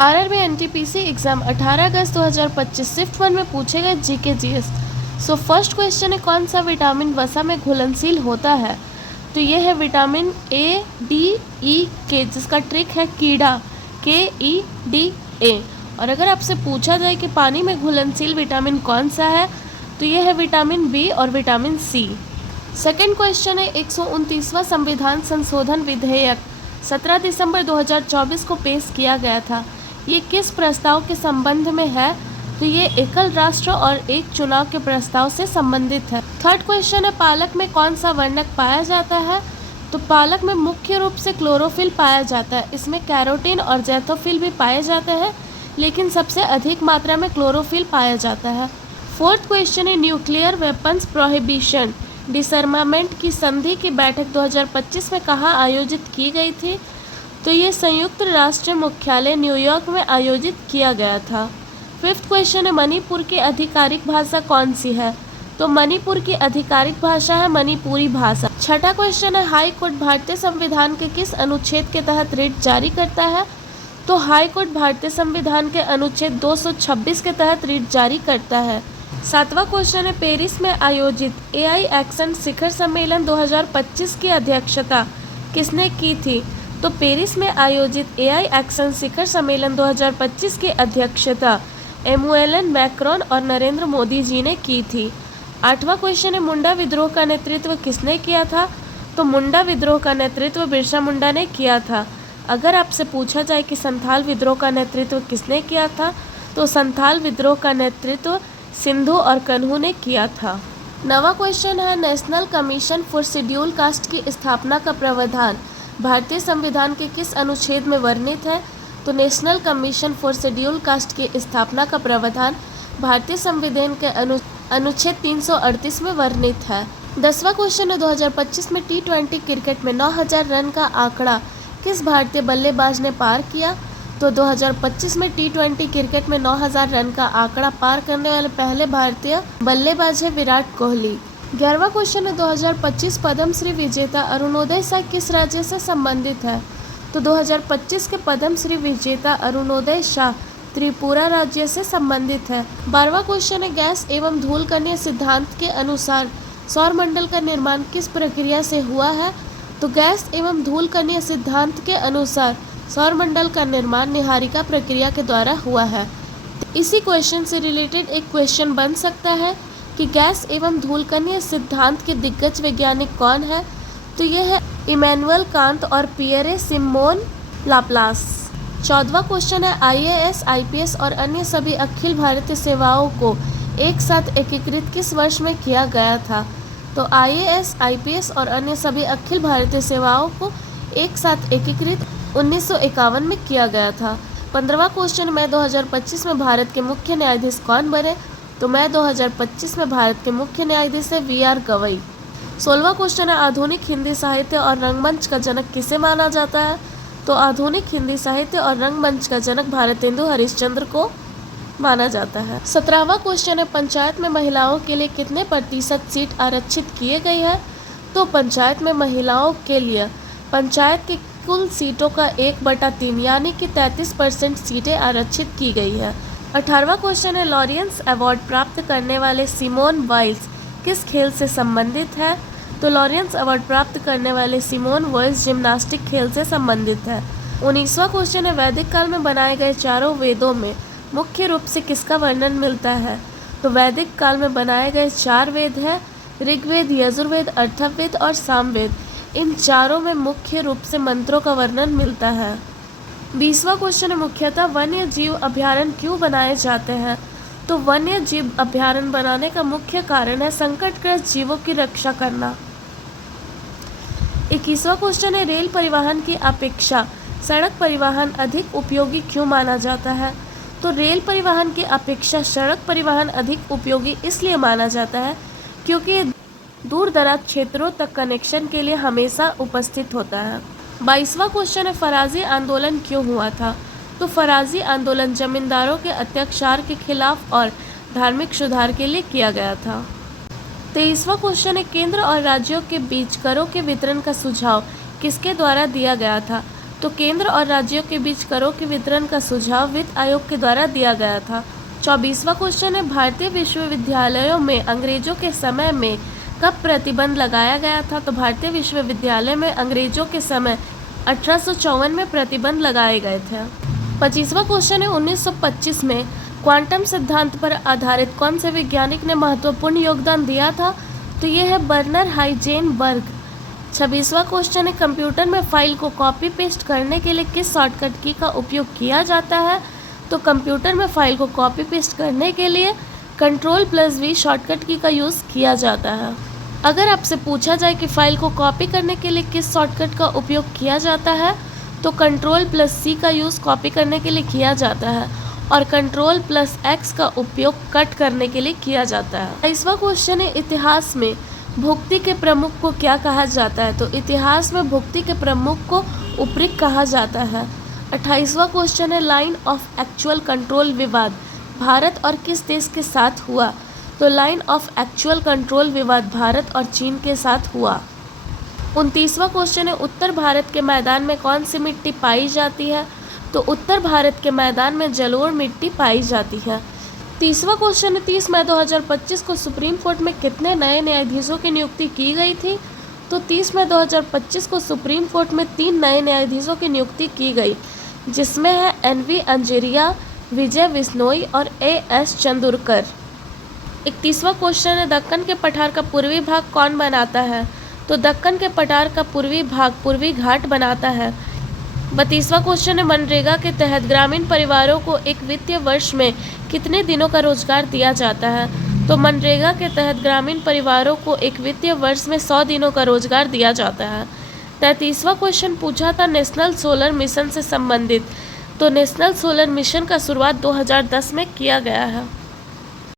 RRB NTPC exam 18 अगस्त 2025 shift 1 में पूछे गए GK GS. So first question है, कौन सा विटामिन वसा में घुलनशील होता है? तो ये है विटामिन ए डी ई के, जिसका ट्रिक है कीड़ा, KEDA। और अगर आपसे पूछा जाए कि पानी में घुलनशील विटामिन कौन सा है, तो ये है विटामिन बी और विटामिन सी। सेकेंड क्वेश्चन है, 129वां संविधान संशोधन विधेयक 17 दिसंबर 2024 को पेश किया गया था। ये किस प्रस्ताव के संबंध में है? तो ये एकल राष्ट्र और एक चुनाव के प्रस्ताव से संबंधित है। थर्ड क्वेश्चन है, पालक में कौन सा वर्णक पाया जाता है? तो पालक में मुख्य रूप से क्लोरोफिल पाया जाता है। इसमें कैरोटीन और जैथोफिल भी पाए जाते हैं, लेकिन सबसे अधिक मात्रा में क्लोरोफिल पाया जाता है। फोर्थ क्वेश्चन है, न्यूक्लियर वेपन्स प्रोहिबिशन डिसर्मामेंट की संधि की बैठक 2025 में कहाँ आयोजित की गई थी? तो ये संयुक्त राष्ट्र मुख्यालय न्यूयॉर्क में आयोजित किया गया था। फिफ्थ क्वेश्चन है, मणिपुर की आधिकारिक भाषा कौन सी है? तो मणिपुर की आधिकारिक भाषा है मणिपुरी भाषा। छठा क्वेश्चन है, हाई कोर्ट भारतीय संविधान के किस अनुच्छेद के तहत रिट जारी करता है? तो हाई कोर्ट भारतीय संविधान के अनुच्छेद 226 के तहत रिट जारी करता है। सातवां क्वेश्चन है, पेरिस में आयोजित एआई एक्शन शिखर सम्मेलन 2025 की अध्यक्षता किसने की थी? तो पेरिस में आयोजित एआई एक्शन शिखर सम्मेलन 2025 की अध्यक्षता एमुएलन मैक्रोन और नरेंद्र मोदी जी ने की थी। आठवां क्वेश्चन है, मुंडा विद्रोह का नेतृत्व किसने किया था? तो मुंडा विद्रोह का नेतृत्व बिरसा मुंडा ने किया था। अगर आपसे पूछा जाए कि संथाल विद्रोह का नेतृत्व किसने किया था, तो संथाल विद्रोह का नेतृत्व सिंधु और कन्हू ने किया था। नवा क्वेश्चन है, national commission for schedule caste की स्थापना का प्रावधान भारतीय संविधान के किस अनुच्छेद में वर्णित है? तो national commission for schedule caste की स्थापना का प्रावधान भारतीय संविधान के अनुच्छेद 338 में वर्णित है। 10वां क्वेश्चन है, 2025 में T20 क्रिकेट में 9000 रन का आंकड़ा किस भारतीय बल्लेबाज ने पार किया? तो 2025 में T20 क्रिकेट में 9000 रन का आंकड़ा पार करने वाले पहले भारतीय बल्लेबाज है विराट कोहली। 11वां क्वेश्चन है, 2025 पद्मश्री विजेता अरुणोदय शाह किस राज्य से संबंधित है? तो 2025 के पद्मश्री विजेता अरुणोदय शाह त्रिपुरा राज्य से संबंधित है। 12वां क्वेश्चन है, गैस एवं धूल कणीय सिद्धांत के अनुसार सौरमंडल का निर्माण किस प्रक्रिया से हुआ है? तो गैस एवं धूल कणीय सिद्धांत के अनुसार सौरमंडल का निर्माण निहारिका प्रक्रिया के द्वारा हुआ है। इसी क्वेश्चन से रिलेटेड एक क्वेश्चन बन सकता है कि गैस एवं धूल कणीय सिद्धांत के दिग्गज वैज्ञानिक कौन है? तो यह है इमैनुअल कांत और पियरे सिमोन लाप्लास। 14वां क्वेश्चन है, IAS, IPS और अन्य सभी अखिल भारतीय सेवाओं को एक साथ एकीकृत किस वर्ष में किया गया था? तो IAS, IPS और अन्य सभी अखिल भारतीय सेवाओं को एक साथ एकीकृत 1951 में किया गया था। 15वां क्वेश्चन, मई 2025 में भारत के मुख्य न्यायाधीश कौन बने? तो मई 2025 में भारत के मुख्य न्यायाधीश है VR गवई। 16वां क्वेश्चन है, आधुनिक हिंदी साहित्य और रंगमंच का जनक किसे माना जाता है? तो आधुनिक हिंदी साहित्य और रंगमंच का जनक भारतेंदु हरिश्चंद्र को माना जाता है। 17वां क्वेश्चन है, पंचायत में महिलाओं के लिए कितने प्रतिशत सीट आरक्षित किए गई है? तो पंचायत में महिलाओं के लिए पंचायत की कुल सीटों का 1/3 यानी कि 33% सीटें आरक्षित की गई है। 18वां क्वेश्चन है, लॉरेंस अवार्ड प्राप्त करने वाले सिमोन वाइल्स किस खेल से संबंधित है? तो लॉरेंस अवार्ड प्राप्त करने वाले सिमोन वाइल्स जिम्नास्टिक खेल से संबंधित है। 19वां क्वेश्चन है, वैदिक काल में बनाए गए चारों वेदों में मुख्य रूप से किसका वर्णन मिलता है? तो वैदिक काल में बनाए गए 4 वेद हैं, ऋग्वेद, यजुर्वेद, अथर्ववेद और सामवेद। इन चारों में मुख्य रूप से मंत्रों का वर्णन मिलता है। 20वां क्वेश्चन है, मुख्यतः वन्य जीव अभयारण्य क्यों बनाए जाते हैं? तो वन्य जीव अभयारण्य बनाने का मुख्य कारण है संकटग्रस्त जीवों की रक्षा करना। 21वां क्वेश्चन है, रेल परिवहन की अपेक्षा सड़क परिवहन अधिक उपयोगी क्यों माना जाता है? तो रेल परिवहन की अपेक्षा सड़क परिवहन अधिक उपयोगी इसलिए माना जाता है क्योंकि दूर दराज क्षेत्रों तक कनेक्शन के लिए हमेशा उपस्थित होता है। 22वां क्वेश्चन है, फराजी आंदोलन क्यों हुआ था? तो फराजी आंदोलन जमींदारों के अत्याचार के खिलाफ और धार्मिक सुधार के लिए किया गया था। 23वां क्वेश्चन है, केंद्र और राज्यों के बीच करों के वितरण का सुझाव किसके द्वारा दिया गया था? तो केंद्र और राज्यों के बीच करों के वितरण का सुझाव वित्त आयोग के द्वारा दिया गया था। 24वां क्वेश्चन है, भारतीय विश्वविद्यालयों में अंग्रेजों के समय में कब प्रतिबंध लगाया गया था? तो भारतीय विश्वविद्यालय में अंग्रेजों के समय 1854 में प्रतिबंध लगाए गए थे। 25वां क्वेश्चन है, 1925 में क्वांटम सिद्धांत पर आधारित कौन से वैज्ञानिक ने महत्वपूर्ण योगदान दिया था? तो ये है बर्नर हाइजेनबर्ग। 26वां क्वेश्चन है, कंप्यूटर में फाइल को कॉपी पेस्ट करने के लिए किस शॉर्टकट की का उपयोग किया जाता है? तो कंप्यूटर में फाइल को कॉपी पेस्ट करने के लिए Ctrl+V शॉर्टकट की का यूज़ किया जाता है। अगर आपसे पूछा जाए कि फाइल को कॉपी करने के लिए किस शॉर्टकट का उपयोग किया जाता है, तो Ctrl+C का यूज़ कॉपी करने के लिए किया जाता है और Ctrl+X का उपयोग कट करने के लिए किया जाता है। 22वां क्वेश्चन है, इतिहास में भुक्ति के प्रमुख को क्या कहा जाता है? तो इतिहास में भुक्ति के प्रमुख को उपरिक कहा जाता है। 28वां क्वेश्चन है, लाइन ऑफ एक्चुअल कंट्रोल विवाद भारत और किस देश के साथ हुआ? तो लाइन ऑफ एक्चुअल कंट्रोल विवाद भारत और चीन के साथ हुआ। 29वां क्वेश्चन है, उत्तर भारत के मैदान में कौन सी मिट्टी पाई जाती है? तो उत्तर भारत के मैदान में जलोढ़ मिट्टी पाई जाती है। 30वां क्वेश्चन है, 30 मई 2025 को सुप्रीम कोर्ट में कितने नए न्यायाधीशों की नियुक्ति की गई थी? तो 30 मई 2025 को सुप्रीम कोर्ट में 3 नए न्यायाधीशों की नियुक्ति की गई, जिसमें है NV अंजेरिया, विजय बिश्नोई और AS चंदूरकर। 31वां क्वेश्चन है, दक्कन के पठार का पूर्वी भाग कौन बनाता है? तो दक्कन के पठार का पूर्वी भाग पूर्वी घाट बनाता है। 32वां क्वेश्चन है, मनरेगा के तहत ग्रामीण परिवारों को एक वित्तीय वर्ष में कितने दिनों का रोजगार दिया जाता है? तो मनरेगा के तहत ग्रामीण परिवारों को एक वित्तीय वर्ष में 100 दिनों का रोजगार दिया जाता है। 33वां क्वेश्चन पूछा था नेशनल सोलर मिशन से संबंधित, तो नेशनल सोलर मिशन का शुरुआत 2010 में किया गया है।